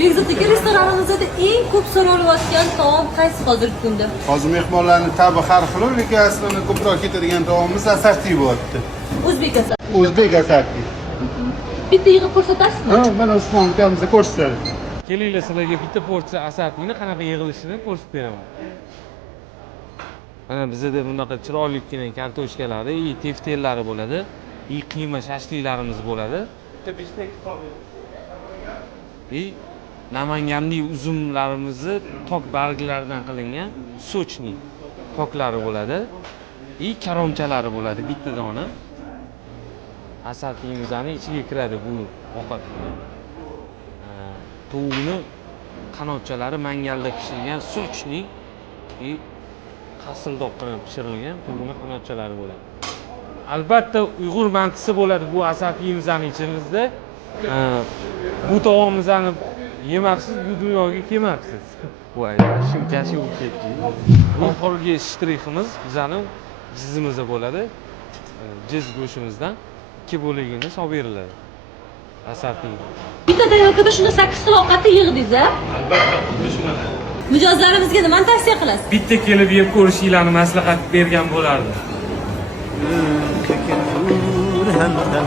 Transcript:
Bekzod aka, restoranimizda eng ko'p so'ralayotgan taom qaysi hozirgi kunda? Hozir mehmonlarning ta'bi har xil, lekin aslida ko'proq ketadigan taomimiz asorti bo'lyapti. O'zbek asal. O'zbek asorti. Bitta yig'ib ko'rsatasizmi? Ha, mana Usmon ukamizga ko'rsatadi. Kelinglar, sizlarga bitta porsiya asadni qanaqa yig'ilishini ko'rsatib beraman. Mana bizda bunaqa chiroylikgina kartoshkalari, teftellari bo'ladi, qiyma shashliklarimiz bo'ladi. Namanganlik uzumlarimizni tok barglaridan qilingan sochni toklari bo'ladi. Karomchalari bo'ladi bitta dona. Asadimizning ichiga kiradi bu ovqat. Tovuqni qanotchalari mangalda pishirgan sochni qasildoq qilib pishirilgan tovuqni qanotchalari bo'ladi. Albatta Uyg'ur mantisi bo'ladi bu asadimizning ichimizda. Bu taomimizni yemaqsiz, bu dunyoga kelmabsiz. Voy, shunchashi bo'lib ketdi. Oxirgi shtriximiz bizning jizimizda bo'ladi. Jiz go'shtimizdan 2 bo'lagini solib beriladi. Asadning. Bitta tarelkada shunda 8 ta ovqatni yig'dingiz-a? Albatta, shunaqa. Mijozlarimizga nimani tavsiya qilasiz? Bitta kelib yeb ko'rishinglarni maslahat bergan bo'lardim. hamda